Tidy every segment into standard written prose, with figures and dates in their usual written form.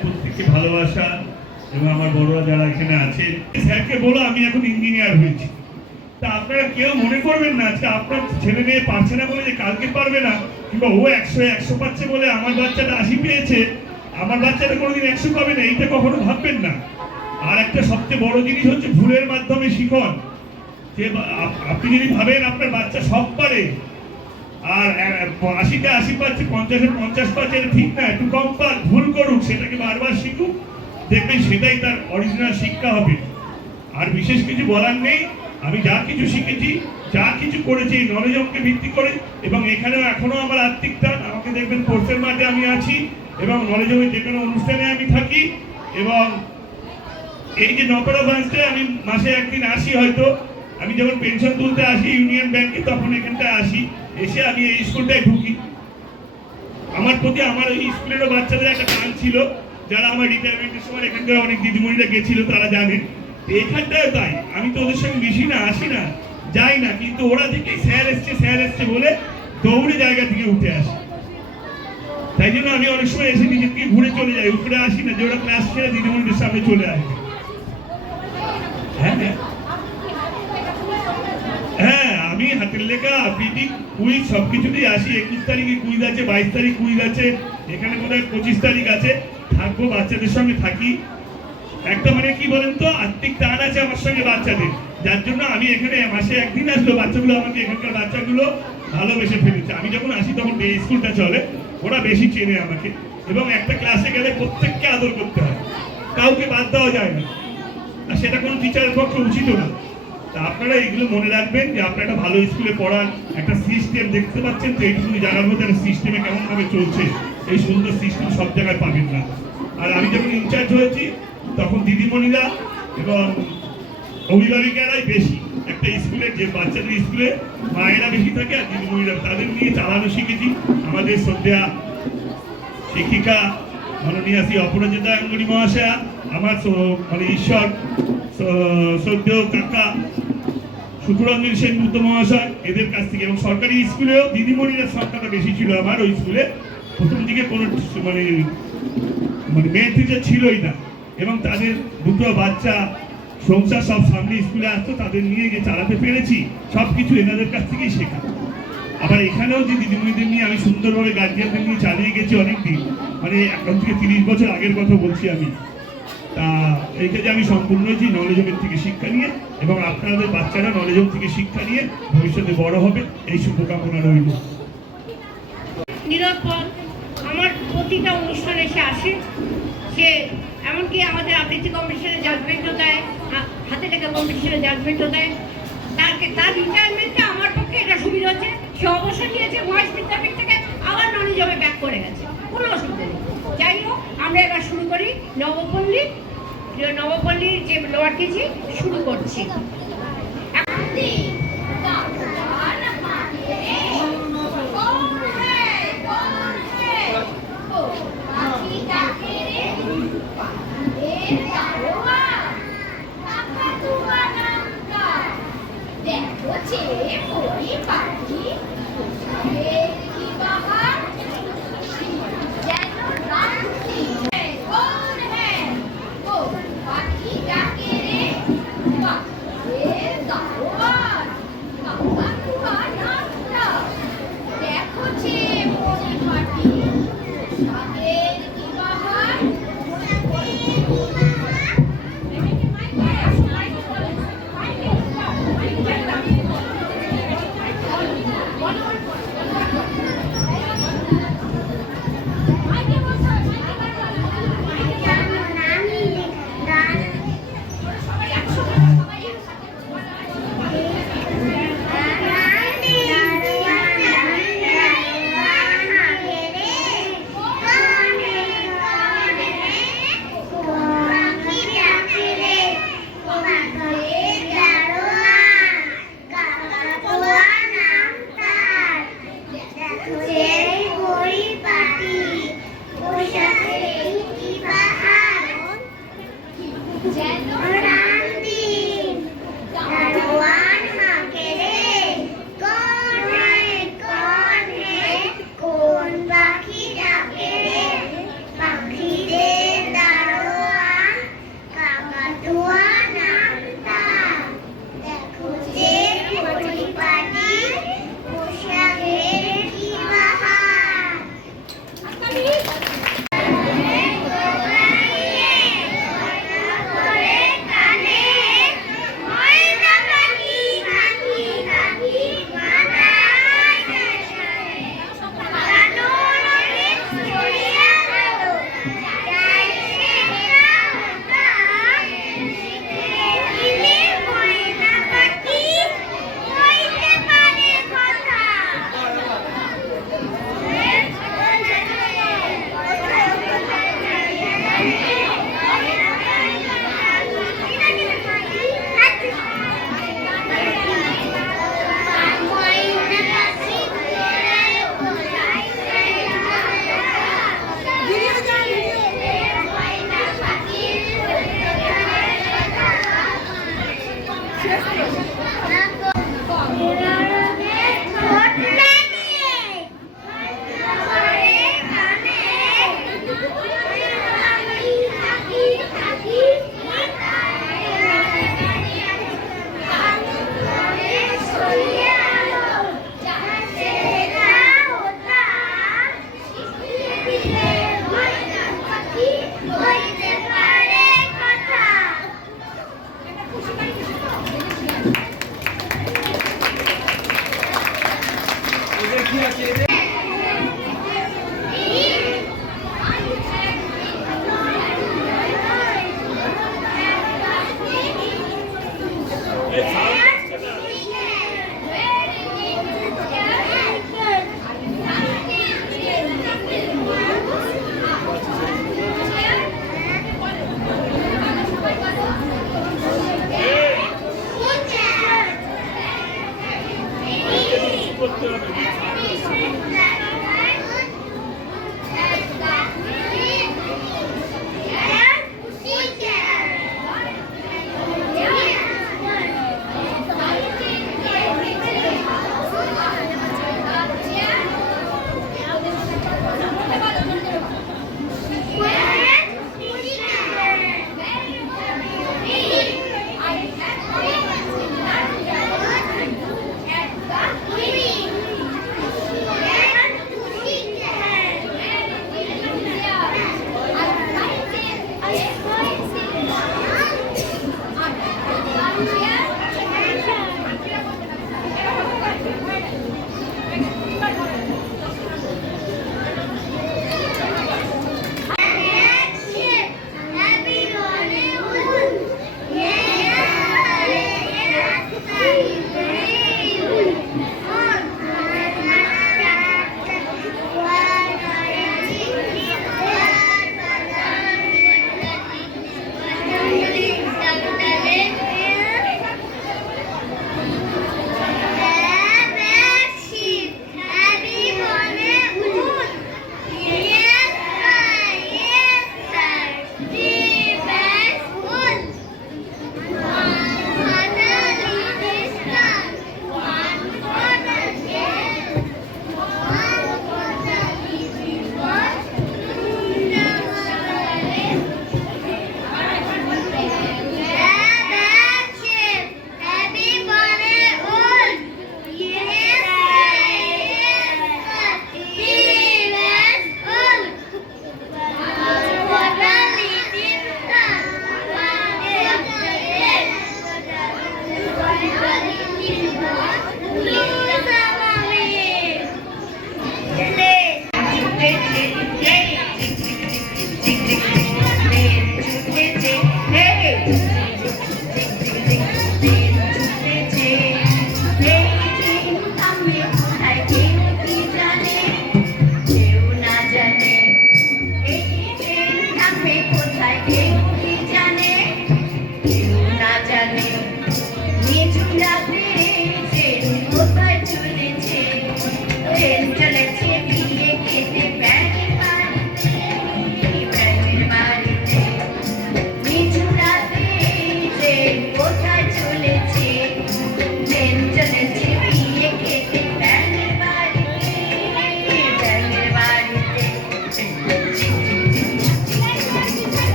প্রত্যেককে ভালোবাসা এবং আমার বড়রা যারা এখানে আছে, স্যারকে বলো আমি এখন ইঞ্জিনিয়ার হয়েছি। তা আপনারা কেউ মনে করবেন না যে আপনার ছেলে মেয়ে পারছে না বলে যে কালকে পারবে না, কিংবা ও 100 পাচ্ছে বলে আমার বাচ্চাটা 80 পেয়েছে, আমার বাচ্চাটা কোনোদিন 100 পাবে না, এইটা কখনো ভাববেন না। আর একটা সবচেয়ে বড় জিনিস হচ্ছে ভুলের মাধ্যমে শিখন। যে আপনি যদি ভাবেন আপনার বাচ্চা সব পারে আর 80তে 80 পাচ্ছে, 50-এ 50 পাচ্ছে, এটা ঠিক না। একটু কম পাক, ভুল করুক, সেটাকে বারবার শিখুক, দেখবেন সেটাই তার অরিজিনাল শিক্ষা হবে। আর বিশেষ কিছু বলার নেই। আমি যা কিছু শিখেছি, যা কিছু করেছি নলেজকে ভিত্তি করে, এবং এখানেও এখনো আমার আত্মিক টান। আমাকে দেখবেন কোর্সের মাঠে আমি আছি এবং নলেজের যে কোনো অনুষ্ঠানে আমি থাকি। এবং এই যে নকরা ব্রাঞ্চে আমি মাসে একদিন আসি, হয়তো আমি যখন পেনশন তুলতে আসি ইউনিয়ন ব্যাংকে, তখন এখানটায় আসি, এসে আমি এই স্কুলটায় ঢুকি। আমার প্রতি আমার এই স্কুলেরও বাচ্চাদের একটা টান ছিল, যারা আমার রিটায়ারমেন্টের সময় এখানকার অনেক দিদিমণিরা গেছিল তারা জানেন। এখানটায় তাই আমি তো ওদের সঙ্গে মিশি না, আসি না, যাই না, কিন্তু ওরা থেকে স্যার এসছে বলে দৌড়ে জায়গা থেকে উঠে আসে। তাই জন্য আমি অনেক সময় এসে নিজের থেকে ঘুরে চলে যাই, উপরে আসি না, যে ওরা ক্লাস ছেড়ে দিদিমণিদের সামনে চলে আসে। হ্যাঁ, আমি হাতের লেখা, আবৃত্তি, কুইজ সবকিছুতেই আসি। 21 তারিখে কুইজ আছে, 22 তারিখ কুইজ আছে, এখানে বোধহয় 25 তারিখ আছে। থাকবো, বাচ্চাদের সঙ্গে থাকি। একটা মানে কি বলেন তো, আত্মিক টান আছে আমার সঙ্গে বাচ্চাদের, যার জন্য আমি এখানে মাসে একদিন আসলো, বাচ্চাগুলো আমাকে, এখানকার বাচ্চাগুলো ভালোবেসে ফেলেছে। আমি যখন আসি তখন এই স্কুলটা চলে, ওরা বেশি চেনে আমাকে। এবং একটা ক্লাসে গেলে প্রত্যেককে আদর করতে হয়, কাউকে বাদ দেওয়া যায় না, আর সেটা কোনো টিচারের পক্ষে উচিত না। তা আপনারা এগুলো মনে রাখবেন যে আপনারা একটা ভালো স্কুলে পড়ান, একটা সিস্টেম দেখতে পাচ্ছেন তো, এইটুকুনি জানার মধ্যে একটা সিস্টেমে কেমনভাবে চলছে। এই সুন্দর সিস্টেম সব জায়গায় পাবেন না। আর আমি যখন ইনচার্জ হয়েছি তখন দিদিমণিরা এবং অভিভাবিকারাই বেশি। একটা স্কুলের যে বাচ্চাদের স্কুলে মায়েরা বেশি থাকে আর দিদিমণিরা, তাদের নিয়ে চালানো শিখেছি। আমাদের শ্রদ্ধা শিক্ষিকা মাননীয় শ্রী অপরাজিতা গাঙ্গুলি মহাশয়া, আমার মানে ঈশ্বর শ্রদ্ধেয় কাকা সুকুরঞ্জন সেনগুপ্ত মহাশয়, এদের কাছ থেকে। এবং সরকারি স্কুলেও দিদিমণিরা সংখ্যাটা বেশি ছিল আমার ওই স্কুলে। প্রথম দিকে কোনো মানে মেয়ে টিচার ছিলই না, এবং তাদের দুটো বাচ্চা সংসার সব সামনে স্কুলে আসতো, তাদের নিয়ে গিয়ে চালাতে পেরেছি। সব কিছু এনাদের কাছ থেকেই শেখা। আবার এখানেও যে দিদিমণিদের নিয়ে আমি সুন্দরভাবে গার্জিয়ানদের নিয়ে চালিয়ে গেছি অনেকদিন, মানে এখন থেকে 30 বছর আগের কথা বলছি আমি। তা এই কাজে আমি সম্পূর্ণ হয়েছি নলেজমের থেকে শিক্ষা নিয়ে, এবং আপনাদের বাচ্চারা নলেজম থেকে শিক্ষা নিয়ে ভবিষ্যতে বড় হবে, এই শুভকামনা রইল। নিরক্ষর আমার প্রতিটা অনুষ্ঠানে সে আসে, সে এমনকি আমাদের আবৃত্তি কম্পিটিশনে জাজমেন্টও দেয়, হাতে লেখা কম্পিটিশনে জাজমেন্টও দেয়। তার রিটায়ারমেন্টে আমার পক্ষে এটা সুবিধা হচ্ছে, সে অবসর নিয়েছে মহেশ বিদ্যাপীঠ থেকে, আবার নলেজমে ব্যাক করে গেছে, কোনো অসুবিধা নেই। যাই হোক, আমরা এবার শুরু করি নবপল্লীর যে লোয়ার কেজি শুরু করছি।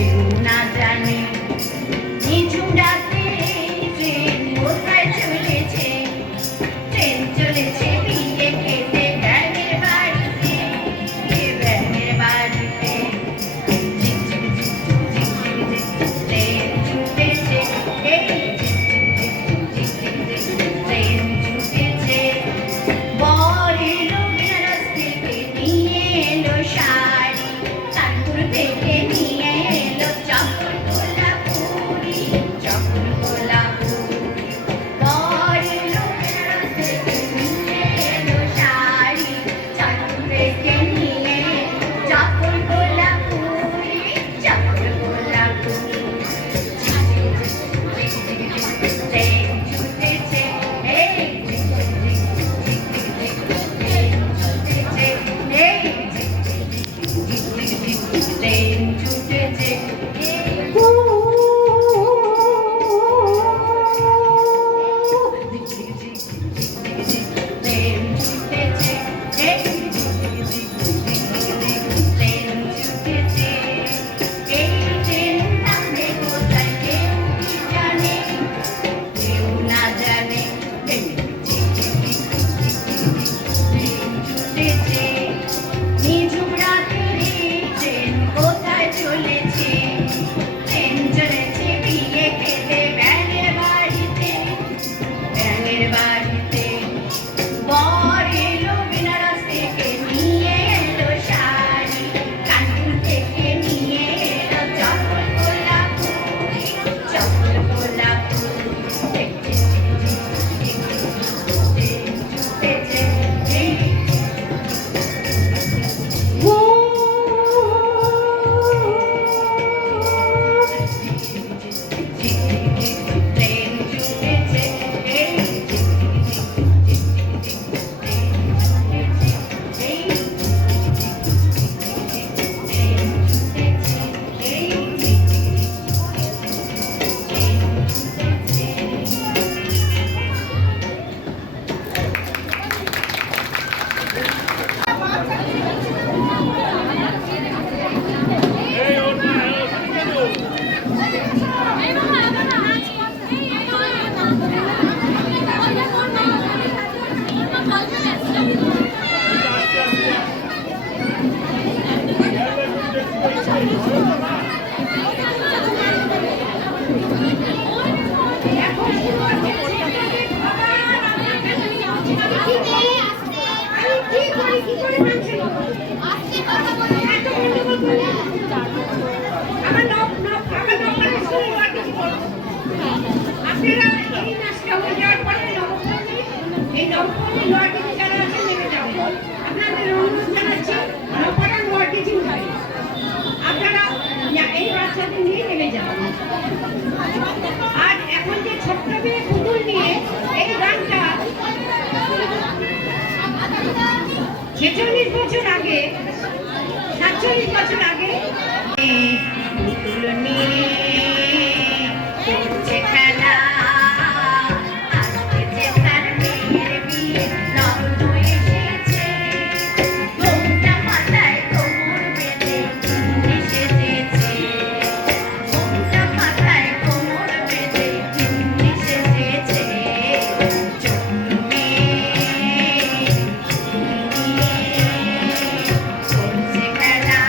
কেউ না জানে নিঝুম রাতে ট্রেন কোথায় চলেছে ট্রেন চলেছে বিয়ে খেতে ব্যাঙের বাড়িতে ব্যাঙের বাড়িতে ট্রেন ছুটেছে এই ট্রেন ছুটেছে বর এলো বেনারস থেকে নিয়ে এলো শাড়ি কানপুর থেকে নিয়ে এলো চকর কোলাপুরি চকর কোলাপুরি বর এলো বেনারস থেকে নিয়ে এলো শাড়ি কানপুর থেকে নিয়ে চকর কোলাপুরি চকর কোলাপুরি ট্রেন ছুটেছে এই ট্রেন ছুটেছে ট্রেন ছুটেছে ট্রেন ছুটেছে এই ট্রেন থামবে কোথায় কেউ কি জানে কেউ না জানে ট্রেন ছুটেছে নিঝুম রাত্রি ট্রেন কোথায় চলেছে ট্রেন চলেছে বিয়ে খেতে ব্যাঙের বাড়িতে ব্যাঙের বাড়িতে বর এলো বেনারস থেকে নিয়ে এলো শাড়ি কানপুর থেকে নিয়ে এলো চকর কোলাপুরি চকর কোলাপুরি ছুটেছে ট্রেন ছুটেছে আপনারা এই নাচটা হয়ে যাওয়ার পরে এই নবপল্লী লোয়ার টিচিং যারা আছেন নেমে যাবেন আপনাদের অনুরোধ জানাচ্ছি নপাড়া লোয়ার টিচিং গাড়ি আপনারা এই বাচ্চাদের নিয়ে নেমে যাবেন আর এখন যে ছোট্ট মেয়ে পুতুল নিয়ে এই গানটা 46 বছর আগে 47 বছর আগে পুতুল নিয়ে করছে খেলা আজকে যে তার মেয়ের বিয়ে নন্দ এসেছে ঘোমটা মাথায় কোমর বেঁধে এসেছে ঘোমটা মাথায় কোমর বেঁধে এসেছে ছোট্ট মেয়ে করছে খেলা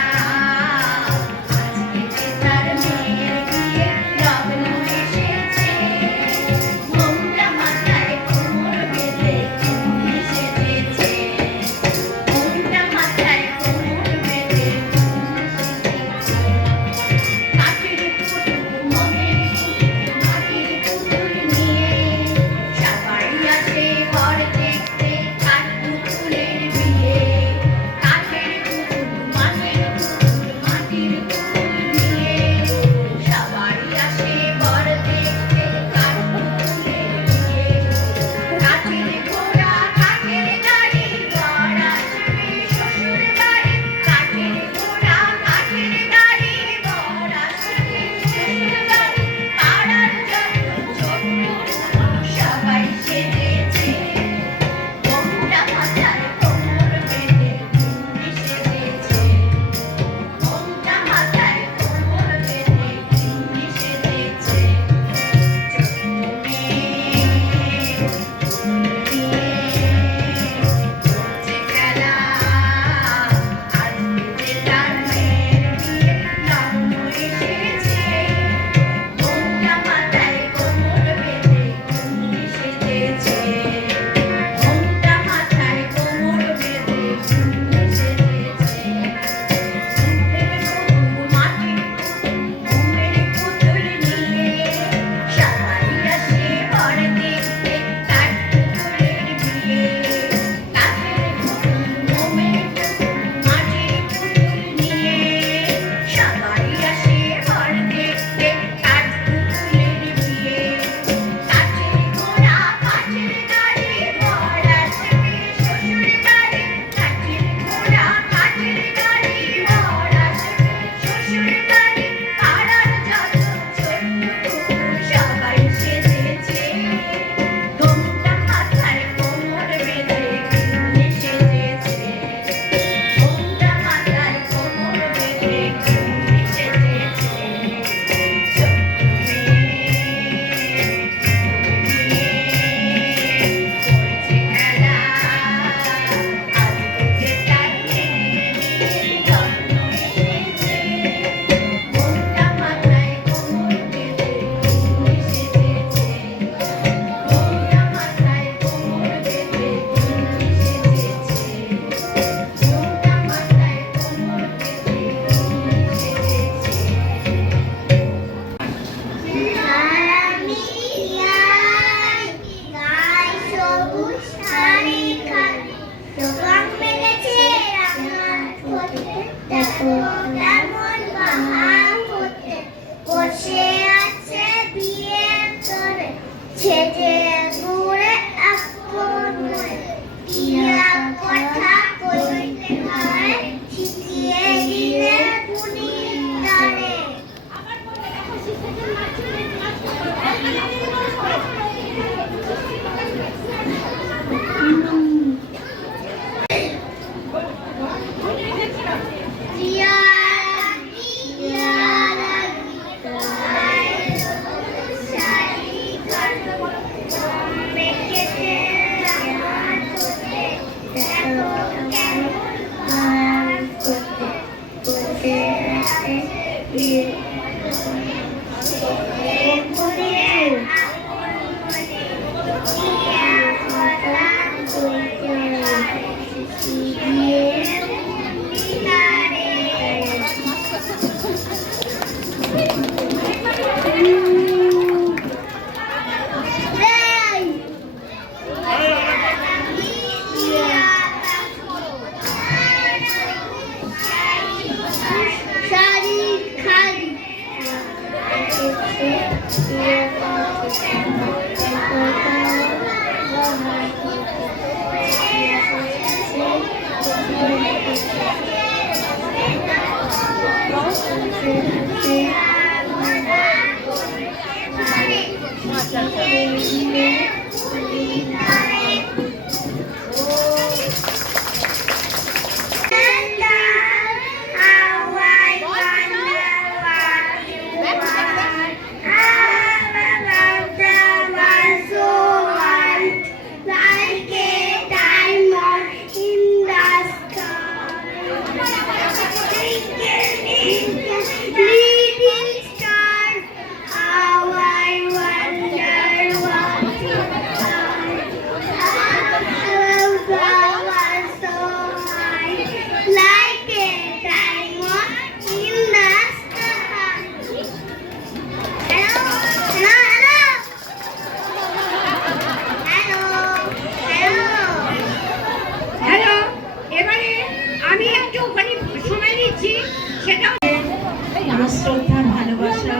শ্রদ্ধা ভালোবাসা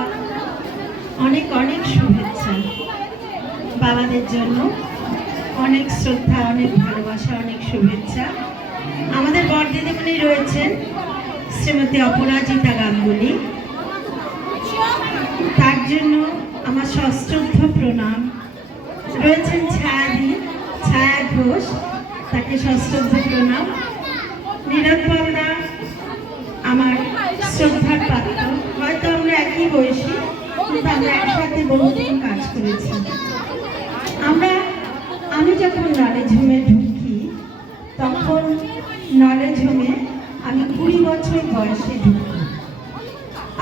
অনেক অনেক শুভেচ্ছা বাবাদের জন্য অনেক শ্রদ্ধা অনেক ভালোবাসা অনেক শুভেচ্ছা আমাদের বড় দিদিমণি রয়েছেন শ্রীমতী অপরাজিতা গাঙ্গুলি তার জন্য আমার সশ্রদ্ধ প্রণাম রয়েছেন ছায়া ঘোষ তাকে সশ্রদ্ধ প্রণাম নীরববাবুরা আমার শ্রদ্ধার পাত্র হয়তো আমরা একই বয়সী কিন্তু আমরা একসাথে বহুদিন কাজ করেছি আমি যখন নলেজ হোমে ঢুকি তখন নলেজ হোমে আমি 20 বছর বয়সে ঢুকি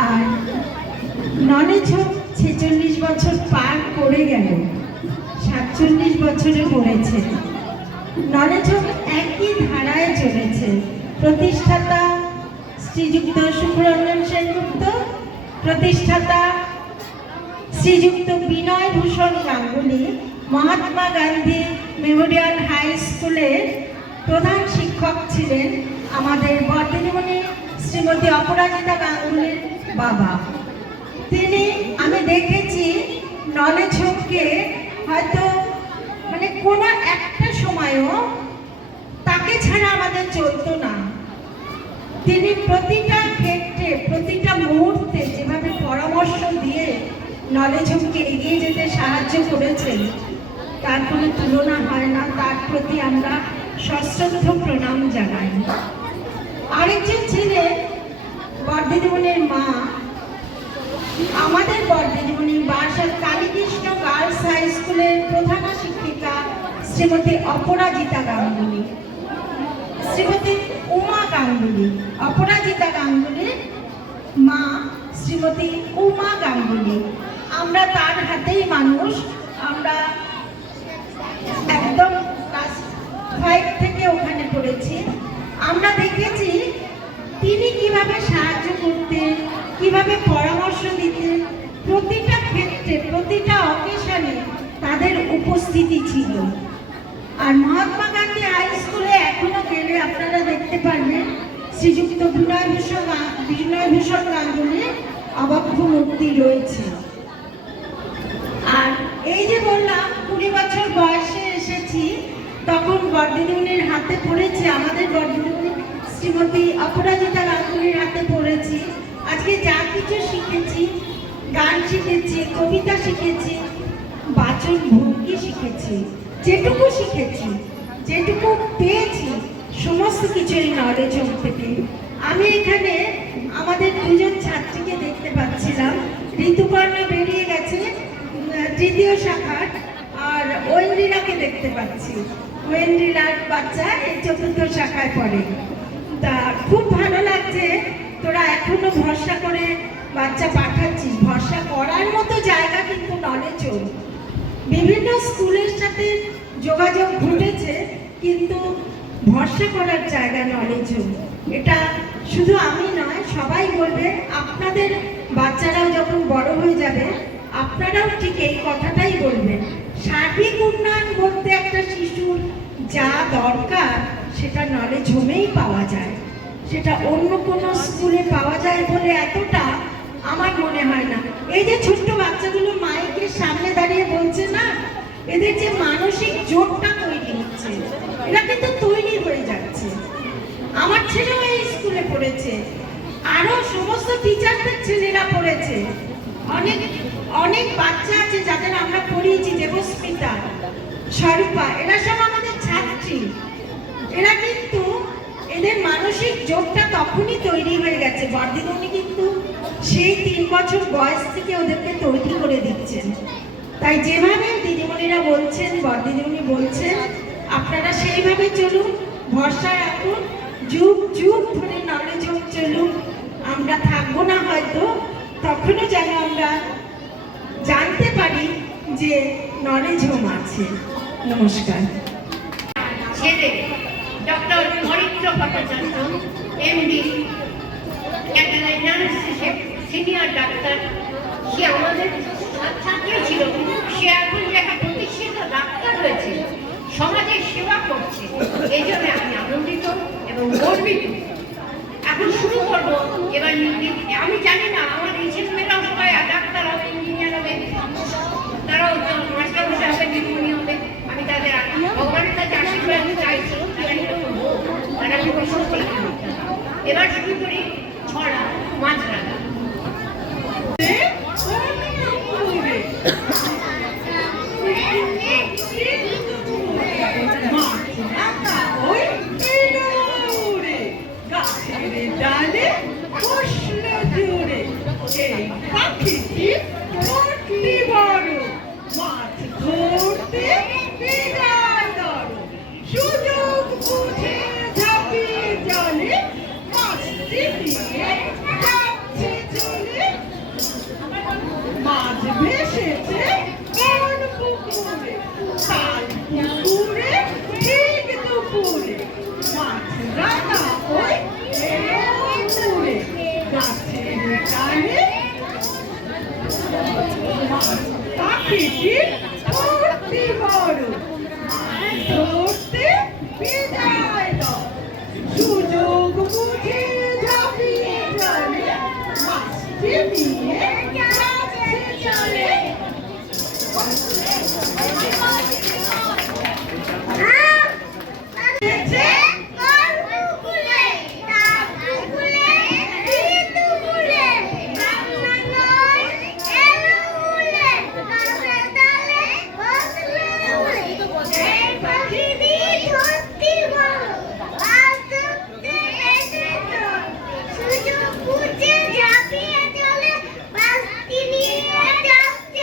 আর নলেজ হোম 46 বছর পার করে গেল 47 বছরে পড়েছে নলেজ হোম একই ধারায় চলেছে প্রতিষ্ঠাতা শ্রীযুক্ত সুব্রমণ্যম সেনগুপ্ত প্রতিষ্ঠাতা শ্রীযুক্ত বিনয় ভূষণ গাঙ্গুলি মহাত্মা গান্ধী মেমোরিয়াল হাই স্কুলের প্রধান শিক্ষক ছিলেন আমাদের বর্দিনীমণি শ্রীমতী অপরাজিতা গাঙ্গুলির বাবা তিনি আমি দেখেছি নলেজ হোমকে হয়তো মানে কোনো একটা সময়ও তাকে ছাড়া আমাদের চলতো না তিনি প্রতিটা ক্ষেত্রে প্রতিটা মুহূর্তে যেভাবে পরামর্শ দিয়ে নলেজ হোমকে এগিয়ে যেতে সাহায্য করেছেন তার কোনো তুলনা হয় না তার প্রতি আমরা সশ্রদ্ধ প্রণাম জানাই আরেকজন ছিলেন বড়দিদিমণির মা আমাদের বড়দিদিমণির বাসার কালীকৃষ্ণ গার্লস হাই স্কুলের প্রধান শিক্ষিকা শ্রীমতী অপরাজিতা গাঙ্গুলি শ্রীমতী উমা গাঙ্গুলি অপরাজিতা গাঙ্গুলির মা শ্রীমতী উমা গাঙ্গুলি আমরা তার হাতেই মানুষ আমরা একদম ক্লাস 5 থেকে ওখানে পড়েছি আমরা দেখেছি তিনি কিভাবে সাহায্য করতেন কিভাবে পরামর্শ দিতেন প্রতিটা ক্ষেত্রে প্রতিটা অকেশনে তাদের উপস্থিতি ছিল আর মহাত্মা গান্ধী হাই স্কুলে এখনো গেলে আপনারা দেখতে পারবেন শ্রীযুক্ত বিনয় ভূষণ গাঙ্গুলির অবক্ষ মূর্তি রয়েছে আর এই যে বললাম 20 বছর বয়সে এসেছি তখন বড়দিদিমণির হাতে পড়েছি আমাদের বড়দিদিমণি শ্রীমতী অপরাজিতা গাঙ্গুলির হাতে পড়েছি আজকে যা কিছু শিখেছি গান শিখেছি কবিতা শিখেছি বাচন ভঙ্গি শিখেছি যেটুকু শিখেছি যেটুকু পেয়েছি সমস্ত কিছুই নলেজ হোম থেকে আমি এখানে আমাদের দুজন ছাত্রীকে দেখতে পাচ্ছিলাম ঋতুপর্ণা বেরিয়ে গেছে তৃতীয় শাখার আর ঐন্দ্রিলাকে দেখতে পাচ্ছি ঐন্দ্রিলার বাচ্চা এই চতুর্থ শাখায় পড়ে তা খুব ভালো লাগছে তোরা এখনো ভরসা করে বাচ্চা পাঠাচ্ছিস। ভরসা করার মতো জায়গা কিন্তু নলেজও। বিভিন্ন স্কুলের সাথে যোগাযোগ ঘটেছে, কিন্তু ভরসা করার জায়গা নলেজও। এটা শুধু আমি নয়, সবাই বলবে। আপনাদের বাচ্চারাও যখন বড় হয়ে যাবে আপনারাও ঠিক এই কথাটাই বলবেন। সার্বিক উন্নয়ন বলতে একটা শিশুর যা দরকার সেটা নলেজ হোমেই পাওয়া যায়। সেটা অন্য কোনো স্কুলে পাওয়া যায় বলে এতটা আমার মনে হয় না। এই যে ছোট্ট বাচ্চাগুলো মাইকের সামনে দাঁড়িয়ে বলছে না, এদের যে মানসিক জোরটা তৈরি হচ্ছে, এরা কিন্তু তৈরি হয়ে যাচ্ছে। আমার ছেলেও এই স্কুলে পড়েছে, আরো সমস্ত টিচারদের ছেলেরা পড়েছে। অনেক অনেক বাচ্চা আছে যাদের আমরা পড়িয়েছি, দেবস্মিতা, স্বরূপা, এরা সব আমাদের ছাত্রী। এরা কিন্তু এদের মানসিক জোরটা তখনই তৈরি হয়ে গেছে। বড়দিদিমণি কিন্তু সেই 3 বছর বয়স থেকে ওদেরকে তৈরি করে দিচ্ছেন। তাই যেভাবে দিদিমণিরা বলছেন, বড়দিদিমণি বলছেন, আপনারা সেইভাবে চলুন, ভরসা রাখুন, যুগ যুগ ধরে নলেজ হোক চলুন। আমরা থাকবো না হয়তো, তখনও যেন আমরা জানতে পারি যে নলেজ হোম আছে। নমস্কার। ছেলে doctor Haridra Bhattacharya, MD, senior ডাক্তার। সে আমাদের ছাত্রী ছিল, সে এখন যে একটা প্রতিষ্ঠিত ডাক্তার হয়েছে, সমাজের সেবা করছে। এই জন্য আমি আনন্দিত এবং গর্বিত। এখন শুরু করবো এবার। আমি জানি না আমার এই ছেলেমেয়েরাও সবাই ডাক্তার হবে, ইঞ্জিনিয়ার হবে, তারাও মাস্টার মশাই হবে, দিদিমণি হবে। আমি তাদের ভগবানের কাছে আশীর্বাদ চাইছি, তারা খুবই সত্যি। এবার শুরু করি ছড়া মাঝরাঙা। ডালে বসল জুড়ে এই পাখিটি ধরতে বড়, মাছ ধরতে বিদায় দর, সুযোগ বুঝে ঝাঁপিয়ে জলে মাছটি নিয়ে যাচ্ছে চলে। মাছ ভেসেছে কোন পুকুরে, তার পুকুরে ঠিক দুপুরে মাছ রাঙা ওই পুকুরে গাছের ডালে। পাখিটি ধরতে বড়, ধরতে বিদায় দাও, সুযোগ বুঝে ঝাঁপিয়ে জলে মাছটি নিয়ে যাচ্ছে চলে। সুযোগ বুঝে ঝাঁপিয়ে চলে, মাছটি নিয়ে যাচ্ছে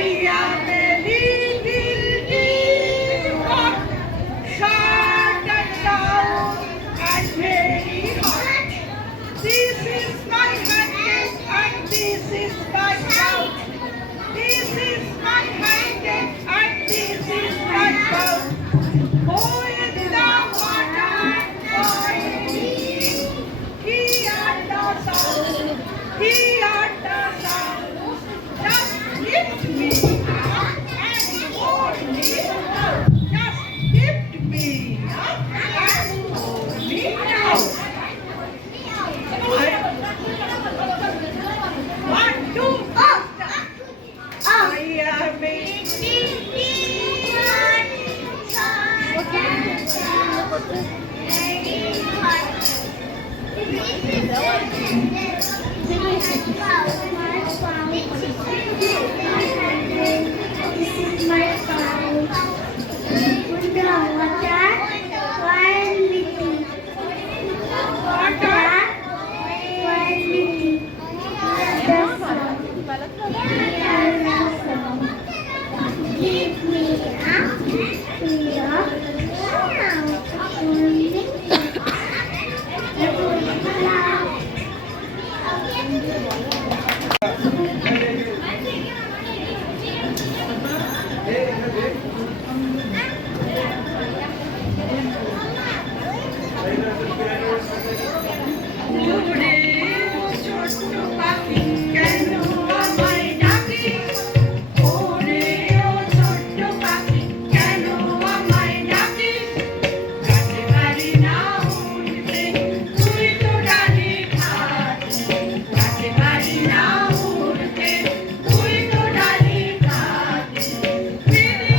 I am a little teapot, short and round and very hot. This is my handkerchief and this is my mouth. This is my handkerchief and this is my mouth. Who is the water boiling? He and the sound. He and the sound. Just lift me up and hold me down. Just lift me up and hold me down. One, two, up. I am a Give me up, Finish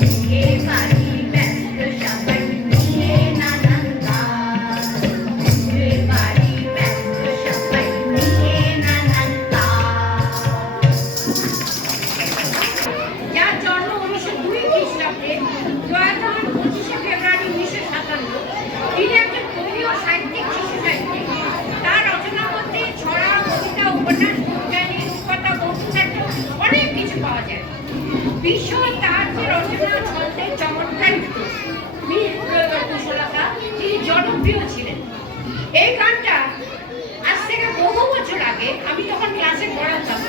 বিয়ে বাড়ি ব্যস্ত সবাই নিয়ে নানান কাজ। বিয়ে বাড়ি ব্যস্ত সবাই নিয়ে নানান কাজ। যার জন্ম 1902 খ্রিস্টাব্দে, প্রয়াত হন 25শে ফেব্রুয়ারি 1957। তিনি একজন কবি ও সাহিত্যিক, শিশু সাহিত্যিক। তার রচনার মধ্যে ছড়া, কবিতা, উপন্যাস, বিজ্ঞানী, রূপকথা, বস্তুসাহিত্য অনেক কিছু পাওয়া যায়। বিষয় তার যে রচনা, ছন্দের চমৎকার কুশলতা, তিনি জনপ্রিয় ছিলেন। এই গানটা আজ থেকে বহু বছর আগে, আমি তখন ক্লাসে পড়াতাম,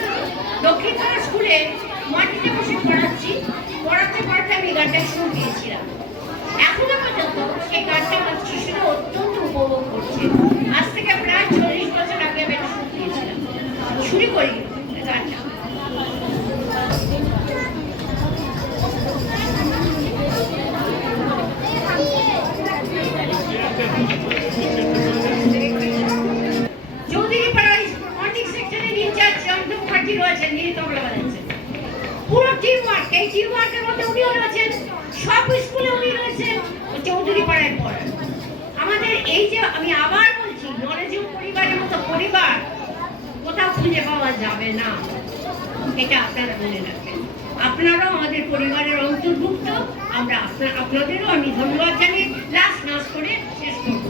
দক্ষিণপাড়া স্কুলে মাটিতে বসে পড়াতে আমি গানটা সুর দিয়েছিলাম। এখনো পর্যন্ত সেই গানটা আমার শিশুরা অত্যন্ত উপভোগ করছে। আজ থেকে প্রায় 40 বছর আগে আমি এটা সুর দিয়েছিলাম। শুরু করি গানটা। চৌধুরীপাড়ার মর্নিং সেকশনের ইনচার্জ চন্দ্র মুখার্জি রয়েছেন, যিনি তবলা বাজাচ্ছেন। পুরো টিম ওয়ার্ক, এই টিম ওয়ার্কের মধ্যে উনিও রয়েছেন, সব স্কুলে উনি রয়েছেন চৌধুরীপাড়ায় পড়ান। আমাদের এই যে, আমি আবার বলছি, নলেজীয় পরিবারের মতো পরিবার কোথাও খুঁজে পাওয়া যাবে না, এটা আপনারা মনে রাখবেন। আপনারাও আমাদের পরিবারের অন্তর্ভুক্ত। আমরা আপনাদেরও আমি ধন্যবাদ জানিয়ে লাস্ট নাচ করে শেষ করব।